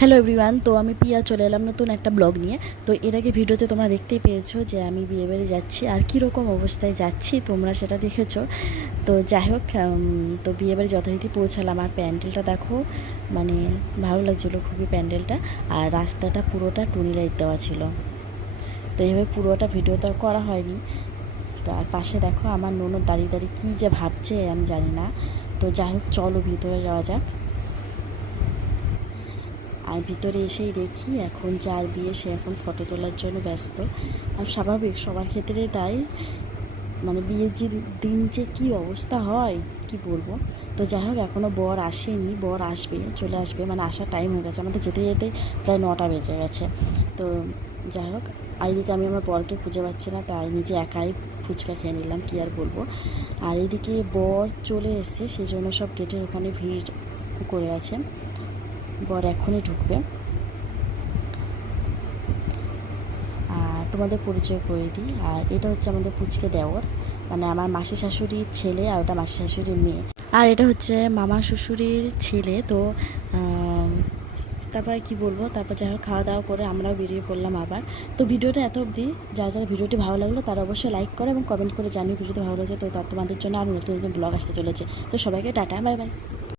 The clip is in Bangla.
হ্যালো এভরিওয়ান, তো আমি পিয়া চলে এলাম নতুন একটা ব্লগ নিয়ে। তো এর আগে ভিডিওতে তোমরা দেখতেই পেয়েছো যে আমি বিয়েবাড়ি যাচ্ছি আর কীরকম অবস্থায় যাচ্ছি তোমরা সেটা দেখেছো। তো যাই হোক, তো বিয়েবাড়ি যথারীতি পৌঁছালাম আর প্যান্ডেলটা দেখো, মানে ভালো লাগছিলো খুবই প্যান্ডেলটা। আর রাস্তাটা পুরোটা টুনি লাইট দেওয়া ছিল। তো এইভাবে পুরোটা ভিডিও তো করা হয়নি। তো আর পাশে দেখো আমার ননদ দাঁড়িয়ে দাঁড়িয়ে কী যে ভাবছে আমি জানি না। তো যাই হোক, চলো ভিতরে যাওয়া যাক। আর ভিতরে এসেই দেখি এখন যার বিয়ে সে এখন ফটো তোলার জন্য ব্যস্ত। আর স্বাভাবিক, সবার ক্ষেত্রে তাই, মানে বিয়ের যে দিন যে কী অবস্থা হয় কি বলবো। তো যাই হোক, এখনও বর আসেনি, বর আসবে, চলে আসবে, মানে আসার টাইম হয়ে গেছে, আমাদের যেতে যেতে প্রায় 9টা বেজে গেছে। তো যাই হোক, এইদিকে আমি আমার বরকে খুঁজে পাচ্ছি না, তাই নিজে একাই ফুচকা খেয়ে নিলাম, কী আর বলবো। আর এইদিকে বর চলে এসছে, সেজন্য সব গেটের ওখানে ভিড় করে আছে। বর এখনই ঢুকবে। আর তোমাদের পরিচয় করে দিই, আর এটা হচ্ছে আমাদের পুচকে দেওর, মানে আমার মাসি শাশুড়ির ছেলে, আর ওটা মাসি শাশুড়ির মেয়ে। আর এটা হচ্ছে মামা শ্বশুরের ছেলে। তো তারপরে কি বলবো, তারপর যাই হোক খাওয়া দাওয়া করে আমরাও বেরিয়ে পড়লাম আবার। তো ভিডিওটা এত অবধি, যারা যারা ভিডিওটি ভালো লাগলো তারা অবশ্যই লাইক করে এবং কমেন্ট করে জানিয়ে ভিডিওটি ভালো লাগছে। তো তোমাদের জন্য আরও নতুন নতুন ব্লগ আসতে চলেছে। তো সবাইকে টাটা, বাই বাই।